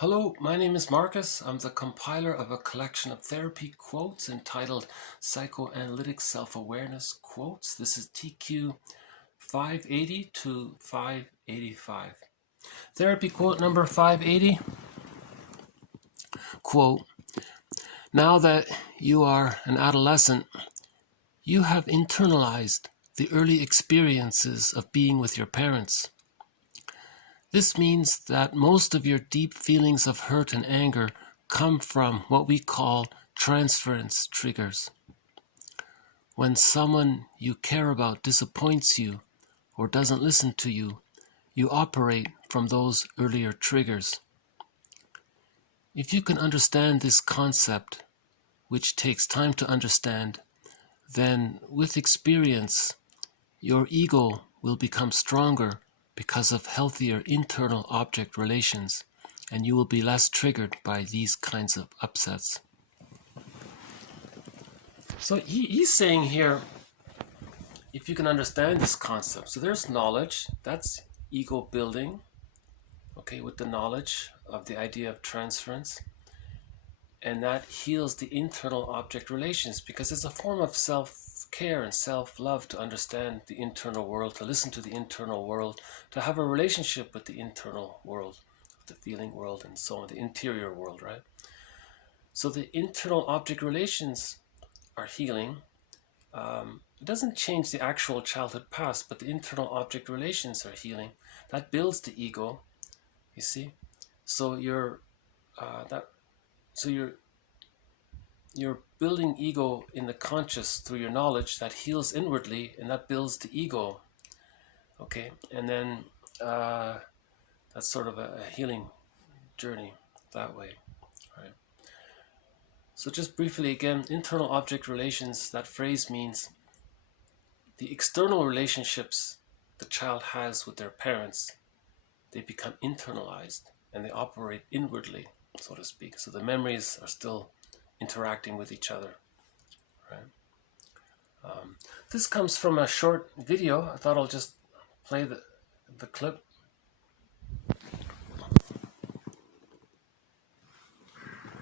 Hello, my name is Marcus. I'm the compiler of a collection of therapy quotes entitled Psychoanalytic Self-Awareness Quotes. This is TQ 580 to 585. Therapy quote number 580. Quote, "Now that you are an adolescent, you have internalized the early experiences of being with your parents. This means that most of your deep feelings of hurt and anger come from what we call transference triggers. When someone you care about disappoints you or doesn't listen to you, you operate from those earlier triggers. If you can understand this concept, which takes time to understand, then with experience, your ego will become stronger because of healthier internal object relations, and you will be less triggered by these kinds of upsets." So he's saying here, if you can understand this concept, so there's knowledge, that's ego building, okay, with the knowledge of the idea of transference, and that heals the internal object relations because it's a form of self-care and self-love to understand the internal world, to listen to the internal world, to have a relationship with the internal world, the feeling world, and so on, the interior world, right? So the internal object relations are healing. It doesn't change the actual childhood past, but the internal object relations are healing. That builds the ego, you see. So you're building ego in the conscious through your knowledge that heals inwardly, and that builds the ego. Okay, and then that's sort of a healing journey that way, right? So just briefly again, internal object relations, that phrase means the external relationships the child has with their parents, they become internalized and they operate inwardly, so to speak. So the memories are still interacting with each other, right? This comes from a short video. I thought I'll just play the clip.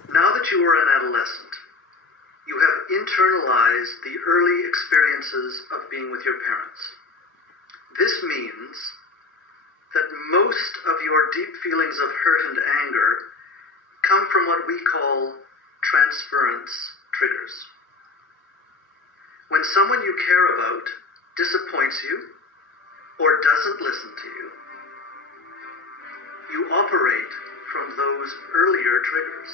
Now that you are an adolescent, you have internalized the early experiences of being with your parents. This means that most of your deep feelings of hurt and anger come from what we call transference triggers. When someone you care about disappoints you or doesn't listen to you, you operate from those earlier triggers.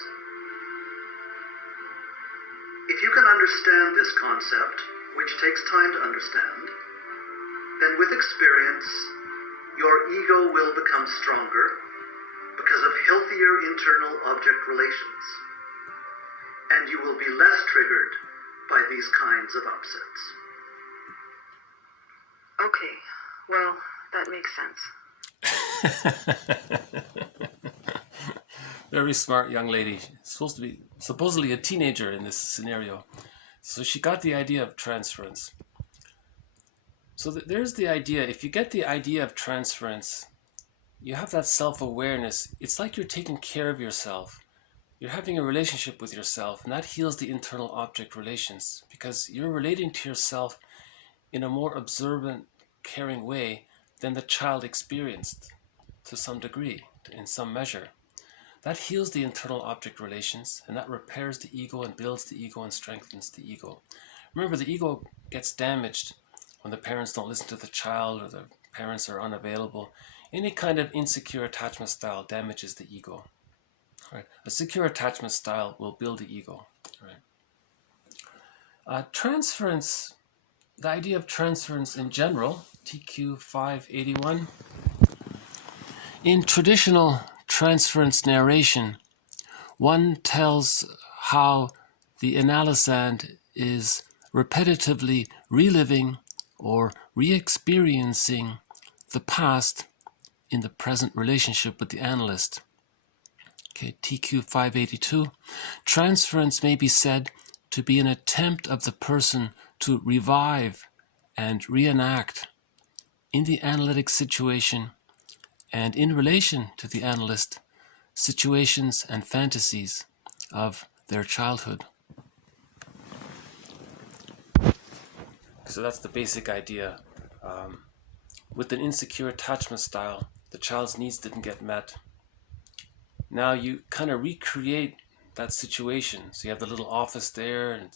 If you can understand this concept, which takes time to understand, then with experience, your ego will become stronger because of healthier internal object relations, and you will be less triggered by these kinds of upsets. Okay, well, that makes sense. Very smart young lady. Supposed to be supposedly a teenager in this scenario. So she got the idea of transference. So there's the idea. If you get the idea of transference, you have that self-awareness. It's like you're taking care of yourself. You're having a relationship with yourself, and that heals the internal object relations because you're relating to yourself in a more observant, caring way than the child experienced to some degree, in some measure. That heals the internal object relations, and that repairs the ego and builds the ego and strengthens the ego. Remember, the ego gets damaged when the parents don't listen to the child or the parents are unavailable. Any kind of insecure attachment style damages the ego. Right? A secure attachment style will build the ego. Right? Transference, the idea of transference in general, TQ 581. In traditional transference narration, one tells how the analysand is repetitively reliving or reexperiencing the past in the present relationship with the analyst. Okay, TQ 582. Transference may be said to be an attempt of the person to revive and reenact in the analytic situation and in relation to the analyst situations and fantasies of their childhood. So that's the basic idea. With an insecure attachment style, the child's needs didn't get met. Now you kind of recreate that situation. So you have the little office there, and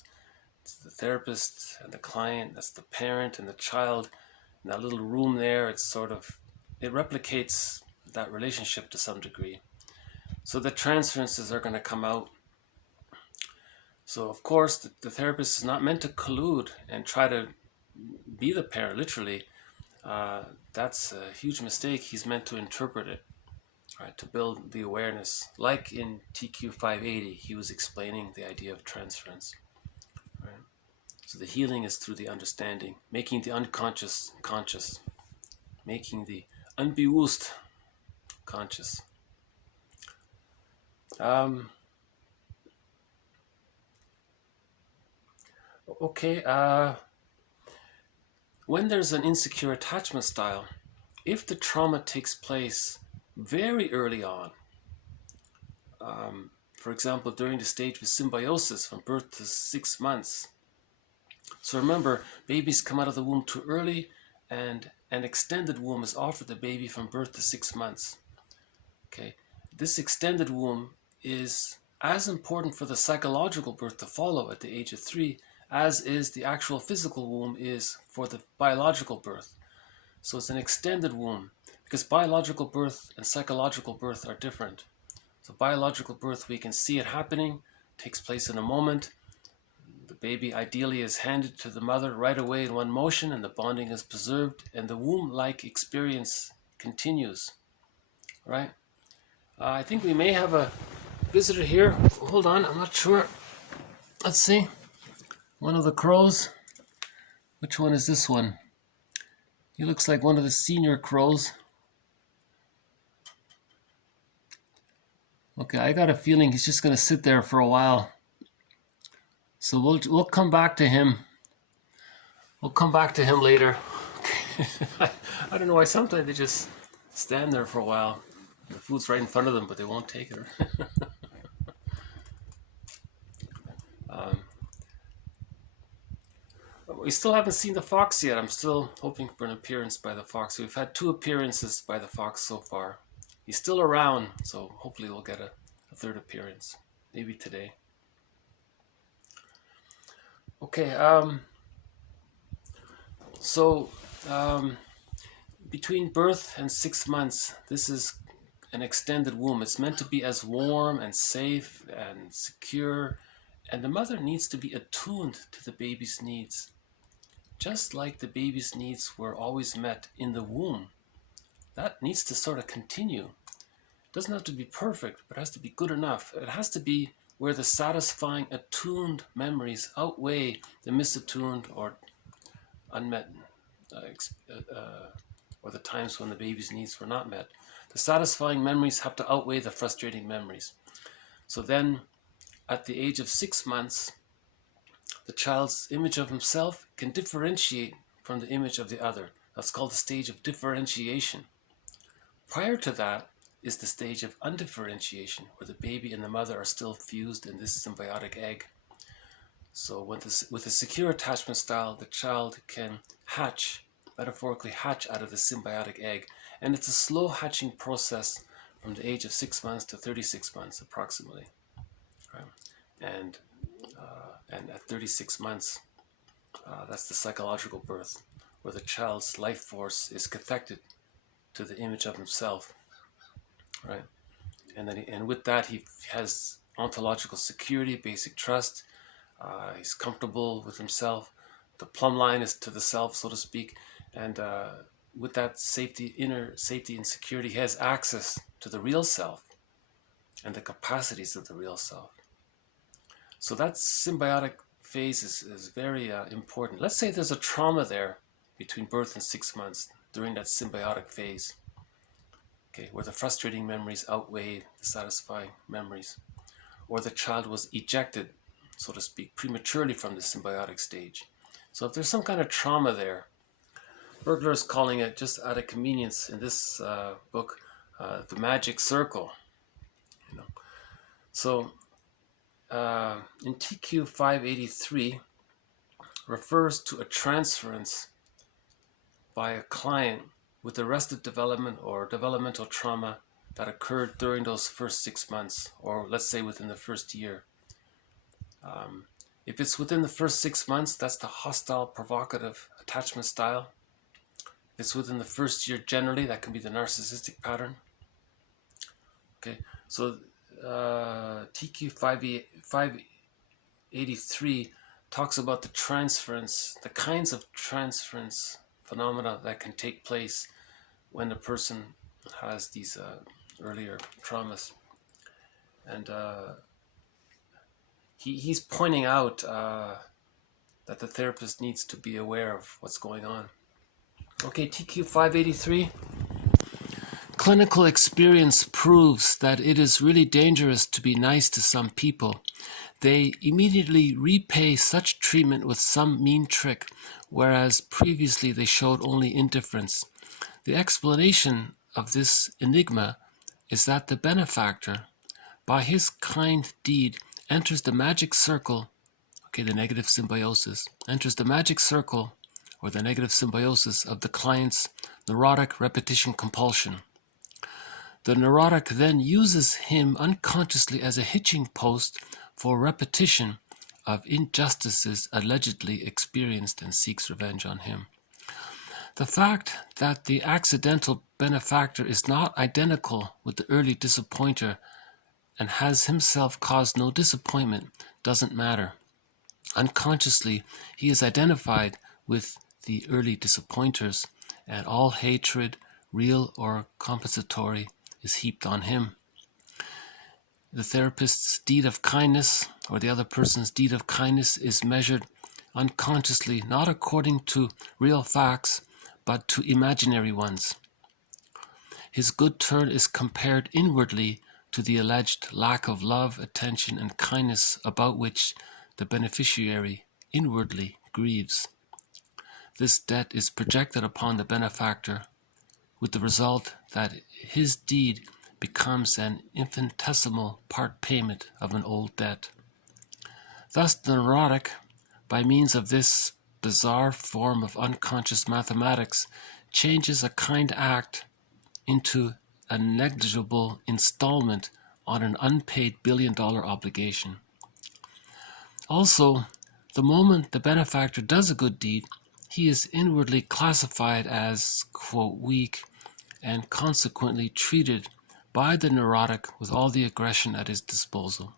it's the therapist and the client, that's the parent and the child. In that little room there, it replicates that relationship to some degree. So the transferences are going to come out. So of course, the therapist is not meant to collude and try to be the parent, literally. That's a huge mistake. He's meant to interpret it, right, to build the awareness. Like in TQ 580, he was explaining the idea of transference. Right? So the healing is through the understanding, making the unconscious conscious, making the unbewusst conscious. When there's an insecure attachment style, if the trauma takes place very early on, for example, during the stage of symbiosis from birth to 6 months. So remember, babies come out of the womb too early, and an extended womb is offered the baby from birth to 6 months. Okay, this extended womb is as important for the psychological birth to follow at the age of 3 as is the actual physical womb is for the biological birth. So it's an extended womb, because biological birth and psychological birth are different. So biological birth, we can see it happening, takes place in a moment. The baby ideally is handed to the mother right away in one motion, and the bonding is preserved, and the womb-like experience continues, right? I think we may have a visitor here. Hold on, I'm not sure. Let's see. One of the crows. Which one is this one? He looks like one of the senior crows. Okay, I got a feeling he's just going to sit there for a while. So we'll come back to him. We'll come back to him later. I don't know why sometimes they just stand there for a while. The food's right in front of them, but they won't take it. We still haven't seen the fox yet. I'm still hoping for an appearance by the fox. We've had 2 appearances by the fox so far. He's still around, so hopefully we'll get a 3rd appearance, maybe today. Okay, between birth and 6 months, this is an extended womb. It's meant to be as warm and safe and secure, and the mother needs to be attuned to the baby's needs. Just like the baby's needs were always met in the womb, that needs to sort of continue. It doesn't have to be perfect, but it has to be good enough. It has to be where the satisfying attuned memories outweigh the misattuned or unmet, or the times when the baby's needs were not met. The satisfying memories have to outweigh the frustrating memories. So then, at the age of 6 months, the child's image of himself can differentiate from the image of the other. That's called the stage of differentiation. Prior to that is the stage of undifferentiation, where the baby and the mother are still fused in this symbiotic egg. So with a secure attachment style, the child can metaphorically hatch out of the symbiotic egg. And it's a slow hatching process from the age of 6 months to 36 months approximately. Right? And at 36 months, that's the psychological birth, where the child's life force is cathected to the image of himself, right? And with that, he has ontological security, basic trust. He's comfortable with himself. The plumb line is to the self, so to speak. And with that inner safety and security, he has access to the real self and the capacities of the real self. So that symbiotic phase is very important. Let's say there's a trauma there between birth and 6 months during that symbiotic phase, okay, where the frustrating memories outweigh the satisfying memories, or the child was ejected, so to speak, prematurely from the symbiotic stage. So if there's some kind of trauma there, Bergler is calling it, just out of convenience in this book, the magic circle. So in TQ 583 refers to a transference by a client with arrested development or developmental trauma that occurred during those first 6 months, or let's say within the first year. If it's within the first 6 months, that's the hostile, provocative attachment style. If it's within the first year, generally, that can be the narcissistic pattern. Okay, so TQ 583 talks about the transference, the kinds of transference phenomena that can take place when a person has these earlier traumas. And he's pointing out that the therapist needs to be aware of what's going on. Okay, TQ 583. Clinical experience proves that it is really dangerous to be nice to some people. They immediately repay such treatment with some mean trick, whereas previously they showed only indifference. The explanation of this enigma is that the benefactor, by his kind deed, enters the magic circle, the negative symbiosis, enters the magic circle or the negative symbiosis of the client's neurotic repetition compulsion. The neurotic then uses him unconsciously as a hitching post for repetition of injustices allegedly experienced and seeks revenge on him. The fact that the accidental benefactor is not identical with the early disappointer and has himself caused no disappointment doesn't matter. Unconsciously, he is identified with the early disappointers, and all hatred, real or compensatory, is heaped on him. The therapist's deed of kindness, or the other person's deed of kindness, is measured unconsciously, not according to real facts, but to imaginary ones. His good turn is compared inwardly to the alleged lack of love, attention, and kindness about which the beneficiary inwardly grieves. This debt is projected upon the benefactor, with the result that his deed becomes an infinitesimal part payment of an old debt. Thus the neurotic, by means of this bizarre form of unconscious mathematics, changes a kind act into a negligible installment on an unpaid billion-dollar obligation. Also, the moment the benefactor does a good deed, he is inwardly classified as, quote, weak, and consequently treated by the neurotic with all the aggression at his disposal.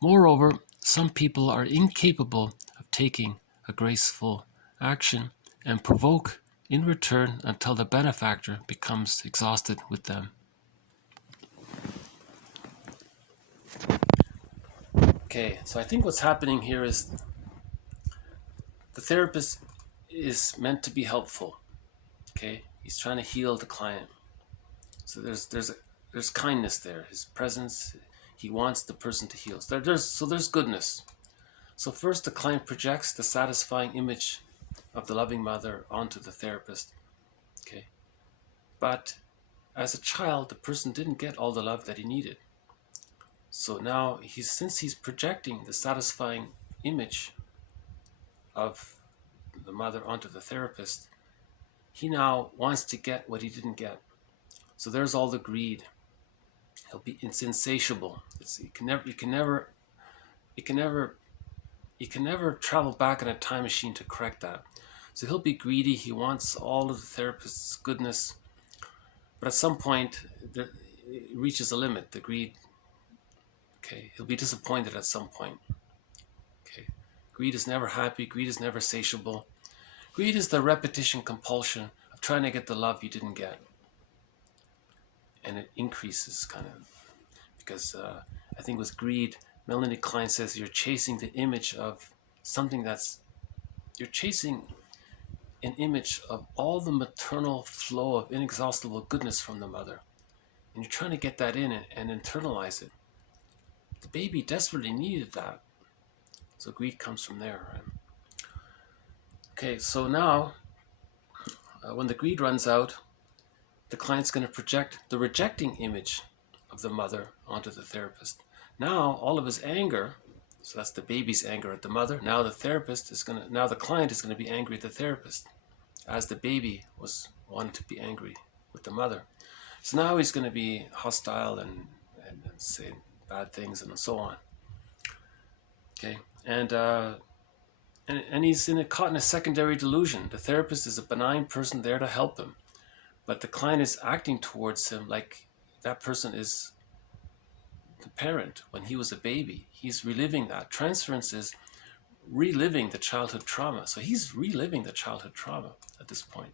Moreover, some people are incapable of taking a graceful action and provoke in return until the benefactor becomes exhausted with them. Okay, so I think what's happening here is the therapist is meant to be helpful. Okay, he's trying to heal the client. So there's kindness there. His presence, he wants the person to heal. So there's goodness. So first the client projects the satisfying image of the loving mother onto the therapist. Okay, but as a child, the person didn't get all the love that he needed. So now since he's projecting the satisfying image of the mother onto the therapist, he now wants to get what he didn't get. So there's all the greed. It's insatiable. You can never travel back in a time machine to correct that. So he'll be greedy. He wants all of the therapist's goodness, but at some point it reaches a limit. The greed. Okay, he'll be disappointed at some point. Okay, greed is never happy. Greed is never satiable. Greed is the repetition compulsion of trying to get the love you didn't get. And it increases kind of, because I think with greed, Melanie Klein says you're chasing the image of something you're chasing an image of all the maternal flow of inexhaustible goodness from the mother. And you're trying to get that in and internalize it. The baby desperately needed that. So greed comes from there, right? Okay, so now, when the greed runs out, the client's going to project the rejecting image of the mother onto the therapist. Now all of his anger, so that's the baby's anger at the mother, now the client is going to be angry at the therapist, as the baby was wanting to be angry with the mother. So now he's going to be hostile and say bad things and so on. Okay, and he's caught in a secondary delusion. The therapist is a benign person there to help him, but the client is acting towards him like that person is the parent when he was a baby. He's reliving that. Transference is reliving the childhood trauma. So he's reliving the childhood trauma at this point,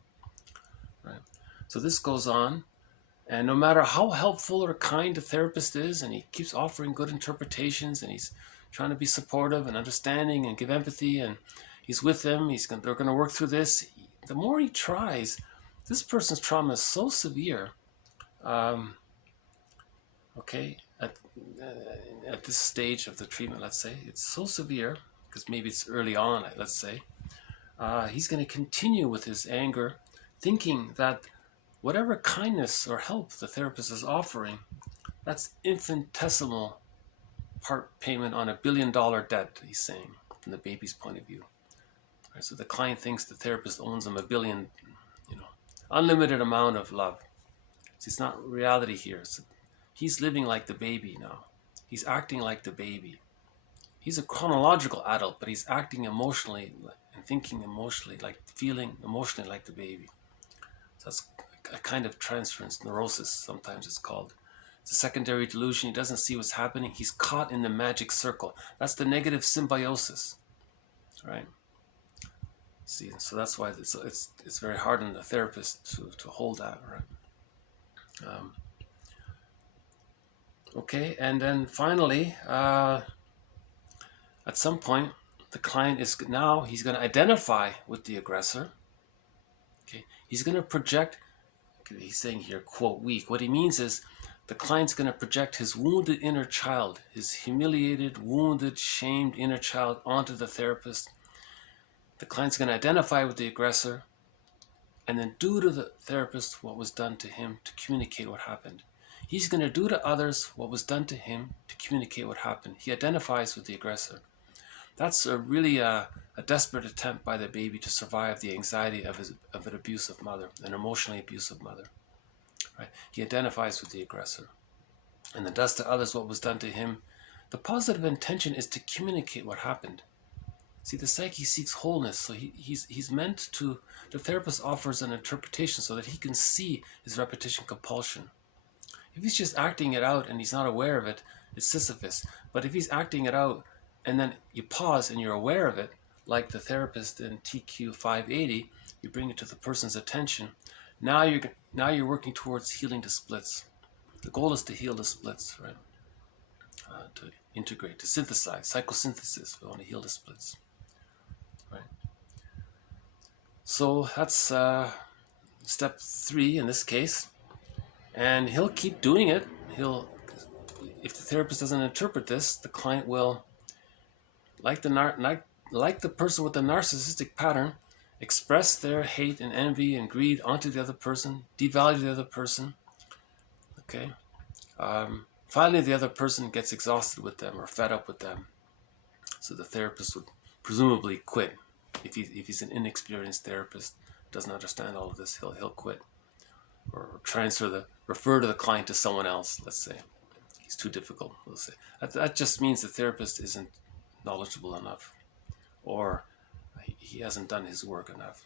right? So this goes on, and no matter how helpful or kind the therapist is, and he keeps offering good interpretations, and he's trying to be supportive and understanding and give empathy, and he's with them, they're going to work through this. The more he tries, this person's trauma is so severe, okay, at this stage of the treatment, let's say, it's so severe, because maybe it's early on, let's say, he's going to continue with his anger, thinking that whatever kindness or help the therapist is offering, that's infinitesimal part payment on $1 billion debt, he's saying, from the baby's point of view. Right, so the client thinks the therapist owns him $1 billion, unlimited amount of love. So it's not reality here. So he's living like the baby now. He's acting like the baby. He's a chronological adult, but he's acting emotionally and thinking emotionally, like feeling emotionally like the baby. So that's a kind of transference neurosis, sometimes it's called. It's a secondary delusion. He doesn't see what's happening. He's caught in the magic circle. That's the negative symbiosis, right? See, so that's why it's very hard on the therapist to hold that, right? Okay, and then finally, at some point, the client he's going to identify with the aggressor. Okay, he's going to project. Okay, he's saying here, quote, weak. What he means is the client's going to project his wounded inner child, his humiliated, wounded, shamed inner child onto the therapist. The client's going to identify with the aggressor and then do to the therapist what was done to him to communicate what happened. He's going to do to others what was done to him to communicate what happened. He identifies with the aggressor. That's really a desperate attempt by the baby to survive the anxiety of an abusive mother, an emotionally abusive mother. Right? He identifies with the aggressor and then does to others what was done to him. The positive intention is to communicate what happened. See, the psyche seeks wholeness, so he's meant to, the therapist offers an interpretation so that he can see his repetition compulsion. If he's just acting it out and he's not aware of it, it's Sisyphus. But if he's acting it out and then you pause and you're aware of it, like the therapist in TQ 580, you bring it to the person's attention. Now you're working towards healing the splits. The goal is to heal the splits, right? To integrate, to synthesize, psychosynthesis. We want to heal the splits, right? So that's step 3 in this case. And he'll keep doing it. If the therapist doesn't interpret this, the client will, like the person with the narcissistic pattern, express their hate and envy and greed onto the other person, devalue the other person. Okay. Finally, the other person gets exhausted with them or fed up with them. So the therapist would presumably quit. If he's an inexperienced therapist, doesn't understand all of this, he'll quit. Or refer to the client to someone else, let's say. He's too difficult, we'll say. That just means the therapist isn't knowledgeable enough, or he hasn't done his work enough,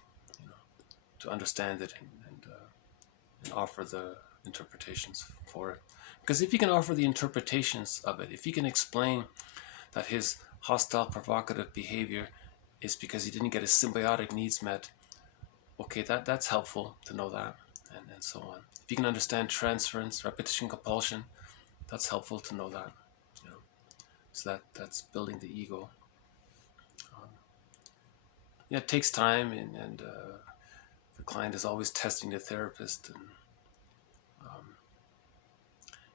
to understand it and offer the interpretations for it. Because if he can offer the interpretations of it, if he can explain that his hostile, provocative behavior is because he didn't get his symbiotic needs met, okay, that's helpful to know that. And so on. If you can understand transference, repetition, compulsion, that's helpful to know that. So that's building the ego. It takes time, and the client is always testing the therapist,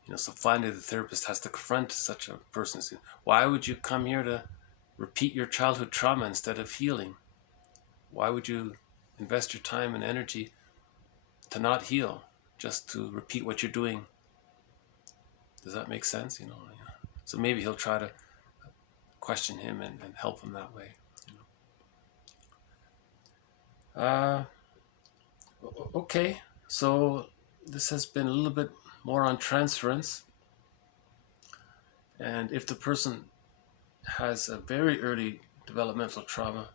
and so finally the therapist has to confront such a person. Why would you come here to repeat your childhood trauma instead of healing? Why would you invest your time and energy to not heal, just to repeat what you're doing Does that make sense? You know, so maybe he'll try to question him and help him that way. You know? Okay, so this has been a little bit more on transference. And if the person has a very early developmental trauma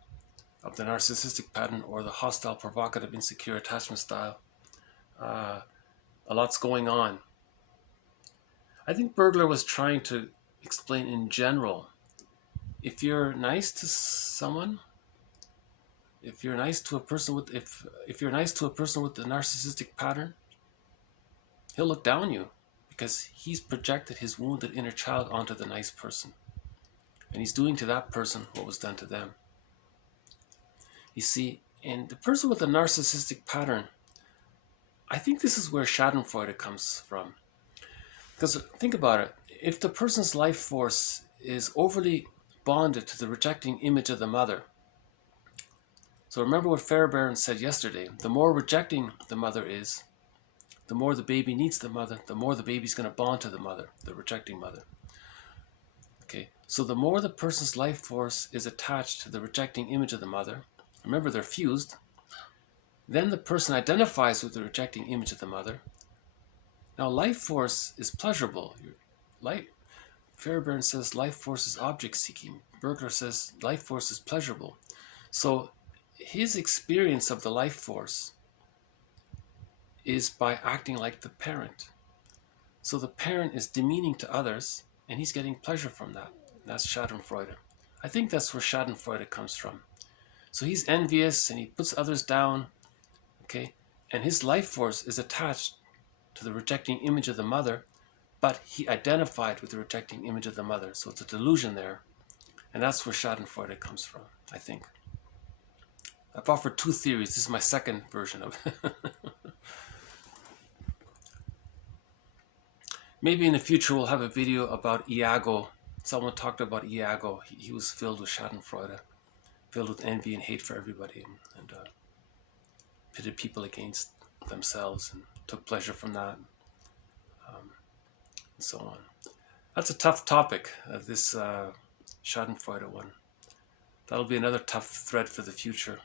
of the narcissistic pattern or the hostile, provocative, insecure attachment style, a lot's going on. I think Bergler was trying to explain in general, if you're nice to someone, if you're nice to a person with if you're nice to a person with the narcissistic pattern, he'll look down on you because he's projected his wounded inner child onto the nice person. And he's doing to that person what was done to them. You see, in the person with a narcissistic pattern, I think this is where Schadenfreude comes from. Because think about it, if the person's life force is overly bonded to the rejecting image of the mother. So remember what Fairbairn said yesterday, the more rejecting the mother is, the more the baby needs the mother, the more the baby's going to bond to the mother, the rejecting mother. Okay, so the more the person's life force is attached to the rejecting image of the mother, remember they're fused, then the person identifies with the rejecting image of the mother. Now life force is pleasurable. Fairbairn says life force is object seeking. Bergler says life force is pleasurable. So his experience of the life force is by acting like the parent. So the parent is demeaning to others and he's getting pleasure from that. That's Schadenfreude. I think that's where Schadenfreude comes from. So he's envious and he puts others down, okay? And his life force is attached to the rejecting image of the mother, but he identified with the rejecting image of the mother. So it's a delusion there. And that's where Schadenfreude comes from, I think. I've offered two theories. This is my second version of it. Maybe in the future we'll have a video about Iago. Someone talked about Iago. He was filled with Schadenfreude, filled with envy and hate for everybody, and pitted people against themselves and took pleasure from that, and so on. That's a tough topic, this Schadenfreude one. That'll be another tough thread for the future.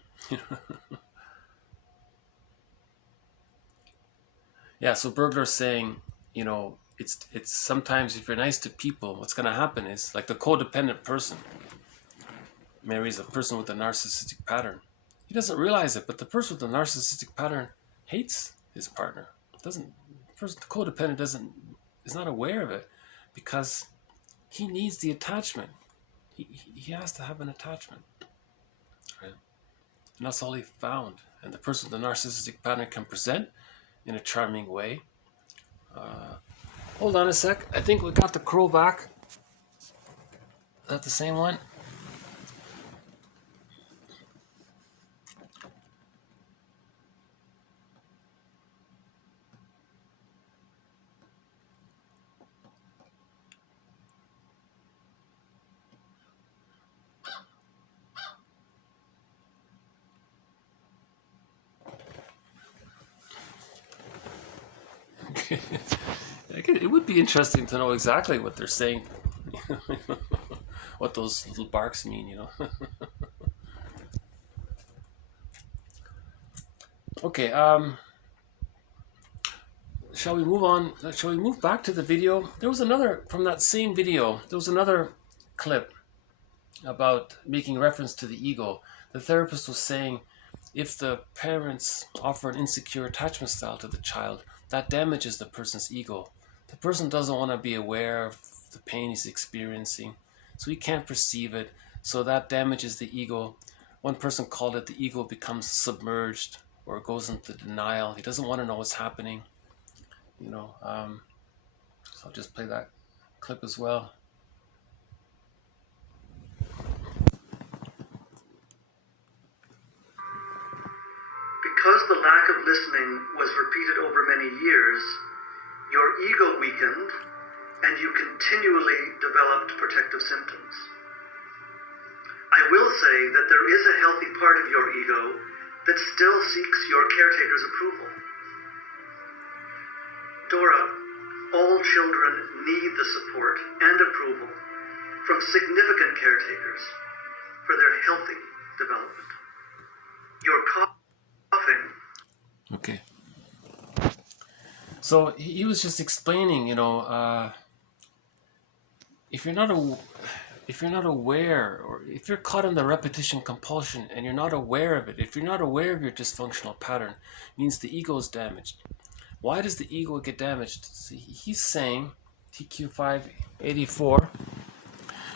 Yeah, so Bergler's saying, you know, it's sometimes if you're nice to people, what's going to happen is, like the codependent person marries a person with a narcissistic pattern. He doesn't realize it, but the person with the narcissistic pattern hates his partner. The codependent is not aware of it because he needs the attachment. He has to have an attachment, right? And that's all he found. And the person with the narcissistic pattern can present in a charming way. Hold on a sec. I think we got the crow back. Is that the same one? It would be interesting to know exactly what they're saying, what those little barks mean, you know. Okay, shall we move on? Shall we move back to the video? There was another, from that same video, there was another clip about making reference to the ego. The therapist was saying, if the parents offer an insecure attachment style to the child, that damages the person's ego. The person doesn't want to be aware of the pain he's experiencing, so he can't perceive it, so that damages the ego. One person called it the ego becomes submerged or goes into denial. He doesn't want to know what's happening, you know. So I'll just play that clip as well. Because the lack of listening was repeated over many years, your ego weakened and you continually developed protective symptoms. I will say that there is a healthy part of your ego that still seeks your caretaker's approval. Dora, all children need the support and approval from significant caretakers for their healthy development. Your coughing. Okay. So he was just explaining, if you're not aware, or if you're caught in the repetition compulsion and you're not aware of it, if you're not aware of your dysfunctional pattern, it means the ego is damaged. Why does the ego get damaged? See, he's saying, TQ584,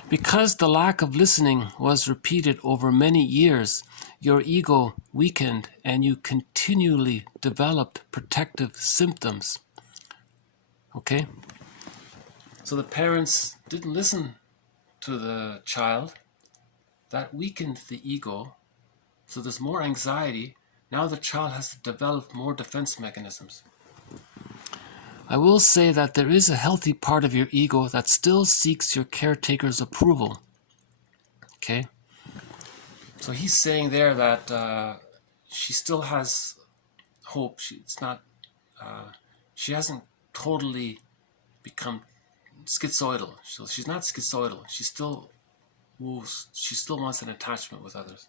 because the lack of listening was repeated over many years, your ego weakened and you continually developed protective symptoms. Okay? So the parents didn't listen to the child. That weakened the ego. So there's more anxiety. Now the child has to develop more defense mechanisms. I will say that there is a healthy part of your ego that still seeks your caretaker's approval. Okay? So he's saying there that she still has hope. She hasn't totally become schizoidal. She's not schizoidal. She still wants an attachment with others.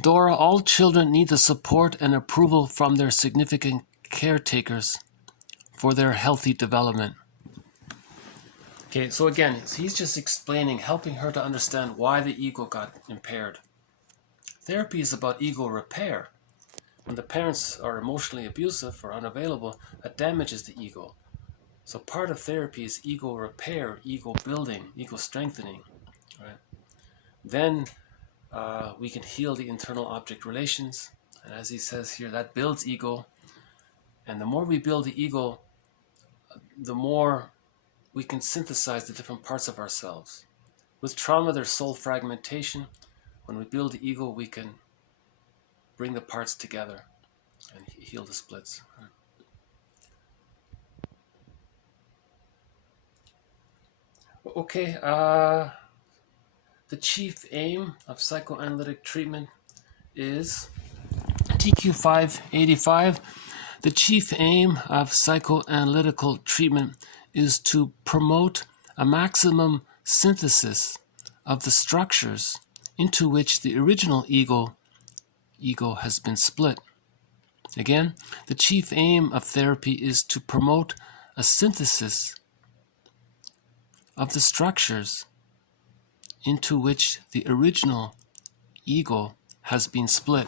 Dora, all children need the support and approval from their significant caretakers for their healthy development. Okay, so again, he's just explaining, helping her to understand why the ego got impaired. Therapy is about ego repair. When the parents are emotionally abusive or unavailable, that damages the ego. So part of therapy is ego repair, ego building, ego strengthening. Right? Then we can heal the internal object relations. And as he says here, that builds ego. And the more we build the ego, the more we can synthesize the different parts of ourselves. With trauma, there's soul fragmentation. When we build the ego, we can bring the parts together and heal the splits. Okay, the chief aim of psychoanalytic treatment is TQ585. The chief aim of psychoanalytical treatment is to promote a maximum synthesis of the structures into which the original ego has been split. Again, the chief aim of therapy is to promote a synthesis of the structures into which the original ego has been split.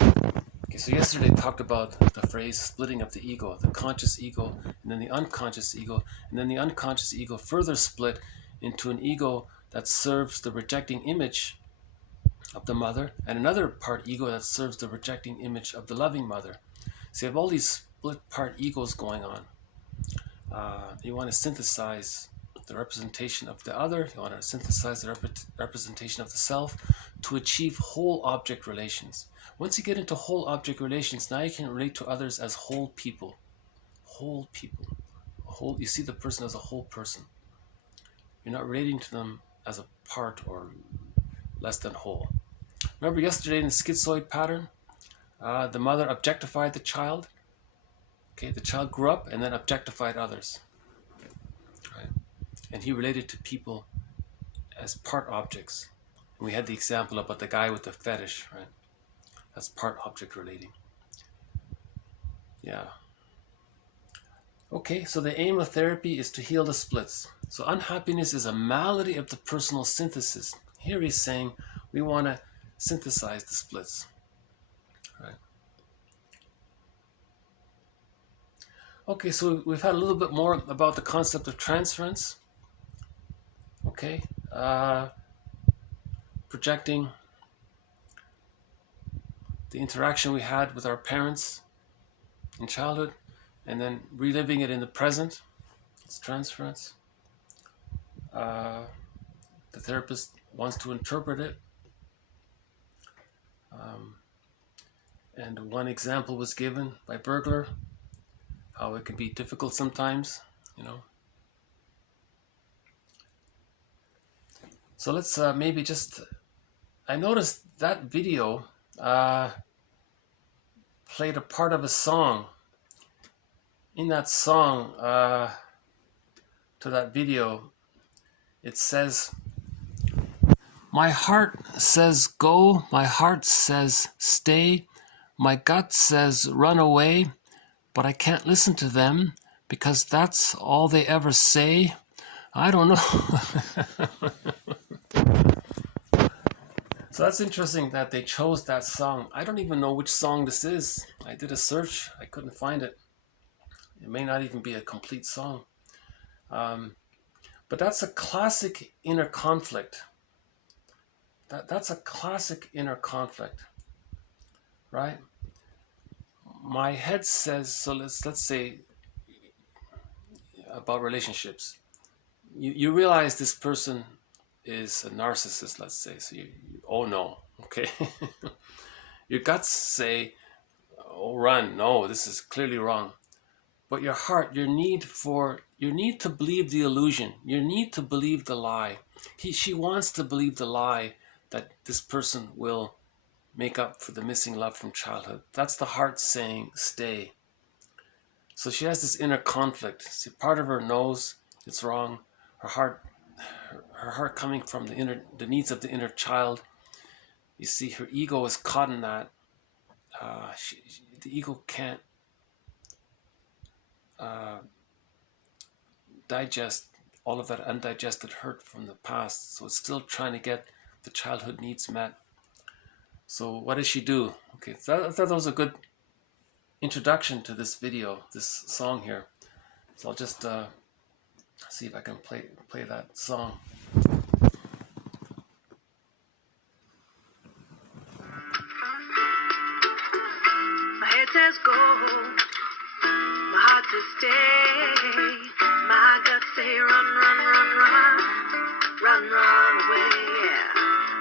Okay, so yesterday I talked about the phrase splitting of the ego, the conscious ego, and then the unconscious ego, and then the unconscious ego further split into an ego that serves the rejecting image of the mother, and another part ego that serves the rejecting image of the loving mother. So you have all these split part egos going on. You want to synthesize the representation of the other, you want to synthesize the representation of the self to achieve whole object relations. Once you get into whole object relations, now you can relate to others as whole people. Whole people. You see the person as a whole person. You're not relating to them as a part or less than whole. Remember yesterday in the schizoid pattern, the mother objectified the child. Okay, the child grew up and then objectified others. Right? And he related to people as part objects. And we had the example about the guy with the fetish, right? That's part object relating. Yeah. Okay, so the aim of therapy is to heal the splits. So unhappiness is a malady of the personal synthesis. Here he's saying we want to synthesize the splits. Right? Okay, so we've had a little bit more about the concept of transference. Okay, projecting the interaction we had with our parents in childhood and then reliving it in the present. It's transference. The therapist wants to interpret it. And one example was given by Bergler, how it can be difficult sometimes, you know. So let's maybe just, I noticed that video played a part of a song in that song, to that video, it says, my heart says go, my heart says stay, my gut says run away, but I can't listen to them because that's all they ever say. I don't know. So that's interesting that they chose that song. I don't even know which song this is. I did a search, I couldn't find it. It may not even be a complete song. But that's a classic inner conflict. That's a classic inner conflict, right? My head says, so let's say about relationships. You realize this person is a narcissist, let's say. So you oh no, okay. Your guts say, oh run, no, this is clearly wrong. But your heart, your need to believe the illusion, your need to believe the lie. She wants to believe the lie that this person will make up for the missing love from childhood. That's the heart saying, stay. So she has this inner conflict. See, part of her knows it's wrong. Her heart coming from the needs of the inner child. You see, her ego is caught in that. The ego can't digest all of that undigested hurt from the past. So it's still trying to get the childhood needs met. So what does she do? Okay, I thought that was a good introduction to this video, this song here. So I'll just see if I can play that song. My head says go, my heart says stay, my guts say run, run, run, run, run, run away, yeah.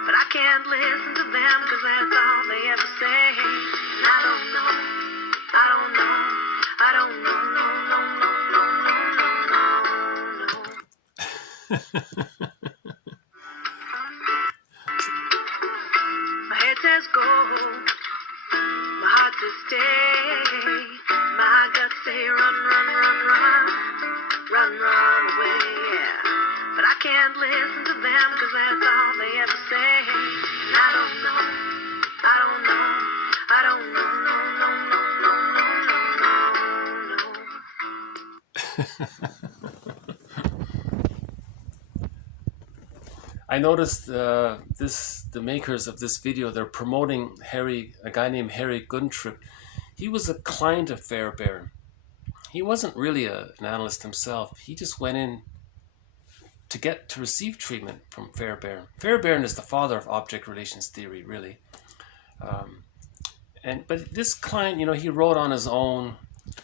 But I can't listen to them because that's all they ever say. And I don't know, I don't know, I don't know, no, no, no, no, no, no, no. My head says go, my heart says stay, my guts say run, run, run, run, run, run away, yeah. But I can't listen to them because that's all they ever say. And I don't know, I don't know, I don't know, no, no, no, no, no, no. I noticed the makers of this video, they're promoting a guy named Harry Guntrip. He was a client of Fairbairn. He wasn't really an analyst himself. He just went in to receive treatment from Fairbairn. Fairbairn is the father of object relations theory, really. But this client, he wrote on his own,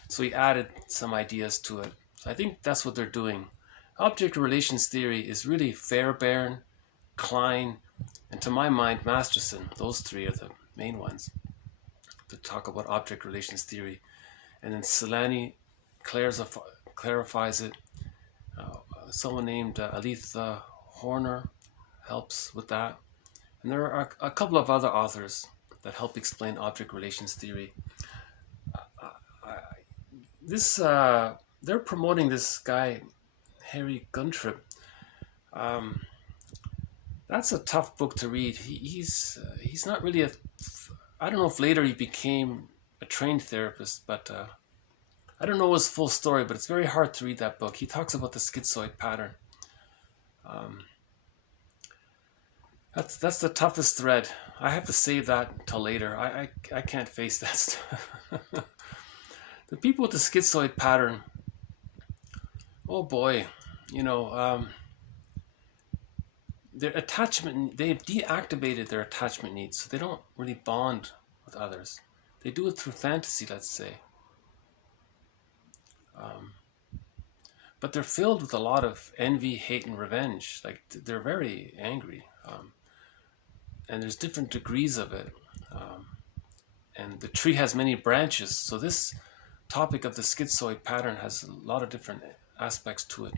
so he added some ideas to it. So I think that's what they're doing. Object relations theory is really Fairbairn, Klein, and to my mind, Masterson. Those three are the main ones to talk about object relations theory. And then Selani clarifies it. Someone named Aletha Horner helps with that. And there are a couple of other authors that help explain object relations theory. They're promoting this guy, Harry Guntrip. That's a tough book to read. He's not really I don't know if later he became a trained therapist, but I don't know his full story, but it's very hard to read that book. He talks about the schizoid pattern. That's the toughest thread. I have to save that until later. I can't face that stuff. The people with the schizoid pattern, oh boy, their attachment, they've deactivated their attachment needs, so they don't really bond with others. They do it through fantasy, let's say. But they're filled with a lot of envy, hate, and revenge. Like, they're very angry. And there's different degrees of it. And the tree has many branches. So this topic of the schizoid pattern has a lot of different aspects to it.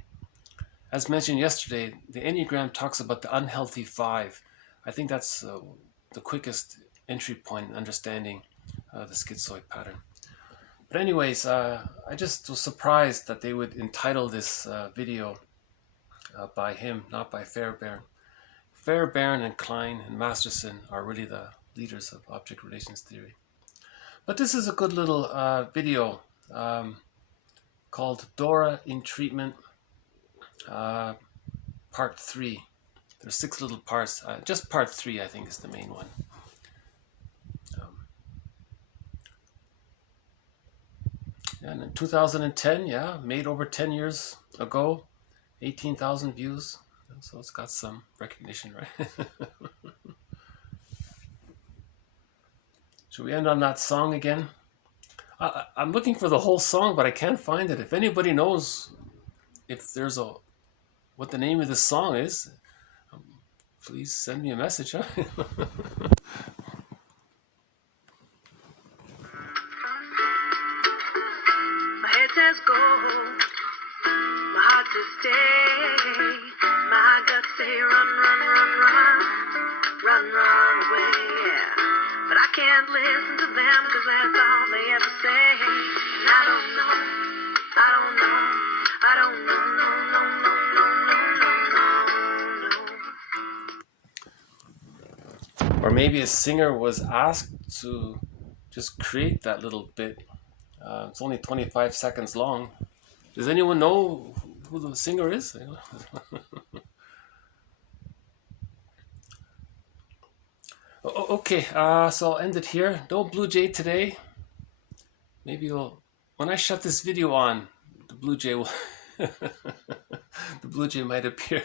As mentioned yesterday, the Enneagram talks about the unhealthy 5. I think that's the quickest entry point in understanding the schizoid pattern. But anyways, I just was surprised that they would entitle this video by him, not by Fairbairn. Fairbairn and Klein and Masterson are really the leaders of object relations theory. But this is a good little video called Dora in Treatment, Part 3. There's 6 little parts. Just Part 3, I think, is the main one. And in 2010, yeah, made over 10 years ago, 18,000 views. So it's got some recognition, right? Should we end on that song again? I'm looking for the whole song, but I can't find it. If anybody knows if there's what the name of the song is, please send me a message. Huh? My head says go, my heart says stay, my guts say run, run, run, run, run, run away, yeah. But I can't listen to them because that's all they ever say. And I don't know, I don't know, I don't know, no, no, no, no, no, no, no. Or maybe a singer was asked to just create that little bit. It's only 25 seconds long. Does anyone know who the singer is? Okay, so I'll end it here. No Blue Jay today. Maybe when I shut this video on, the Blue Jay will the Blue Jay might appear.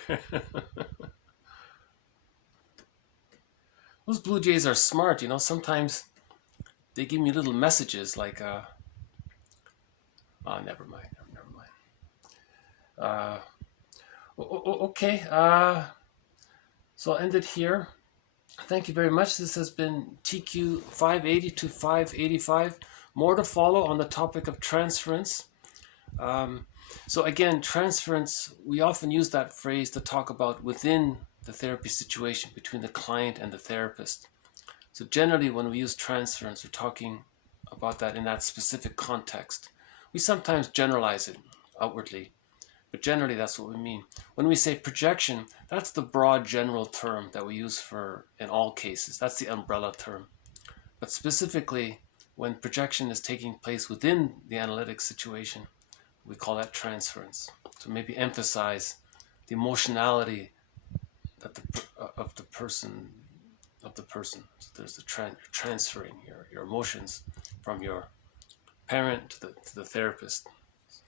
Those Blue Jays are smart, you know. Sometimes they give me little messages like, oh, never mind. Okay, so I'll end it here. Thank you very much. This has been TQ 580 to 585. More to follow on the topic of transference. So again, transference, we often use that phrase to talk about within the therapy situation between the client and the therapist. So generally when we use transference, we're talking about that in that specific context. We sometimes generalize it outwardly, but generally that's what we mean. When we say projection, that's the broad general term that we use for in all cases. That's the umbrella term. But specifically, when projection is taking place within the analytic situation, we call that transference. So maybe emphasize the emotionality that of the person. So there's the transferring your emotions from your parent to the therapist,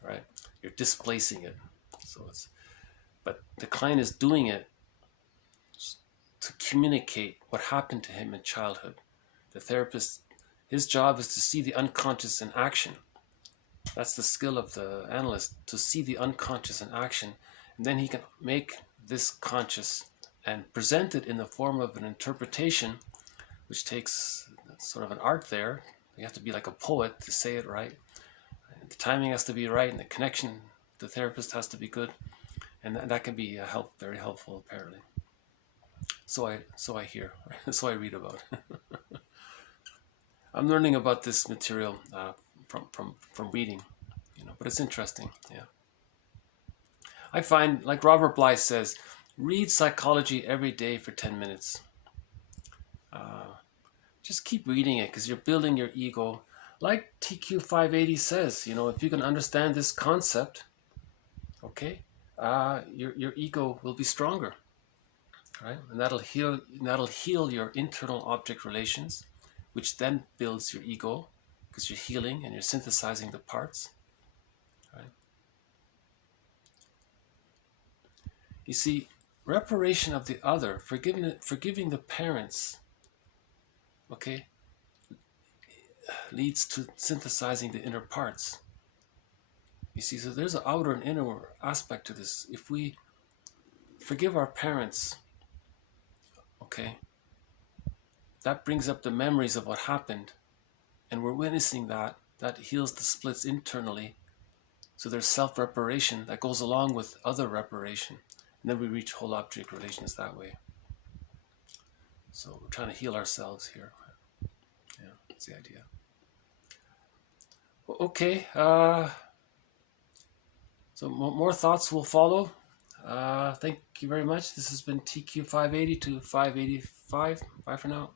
right? You're displacing it. So but the client is doing it to communicate what happened to him in childhood. The therapist, his job is to see the unconscious in action. That's the skill of the analyst, to see the unconscious in action, and then he can make this conscious and present it in the form of an interpretation, which takes sort of an art there. You have to be like a poet to say it right. The timing has to be right, and the connection, the therapist has to be good, and that can be very helpful apparently. So I hear, so I read about. I'm learning about this material from reading, you know, but it's interesting, yeah. I find, like Robert Bly says, read psychology every day for 10 minutes. Just keep reading it because you're building your ego. Like TQ 580 says, you know, if you can understand this concept, okay, your ego will be stronger, right? And that'll heal your internal object relations, which then builds your ego because you're healing and you're synthesizing the parts, right? You see, reparation of the other, forgiving the parents, okay, leads to synthesizing the inner parts. You see, so there's an outer and inner aspect to this. If we forgive our parents, okay, that brings up the memories of what happened, and we're witnessing that heals the splits internally. So there's self-reparation that goes along with other reparation, and then we reach whole object relations that way. So we're trying to heal ourselves here. Yeah, that's the idea. Okay, so more thoughts will follow. Thank you very much. This has been TQ 580 to 585. Bye for now.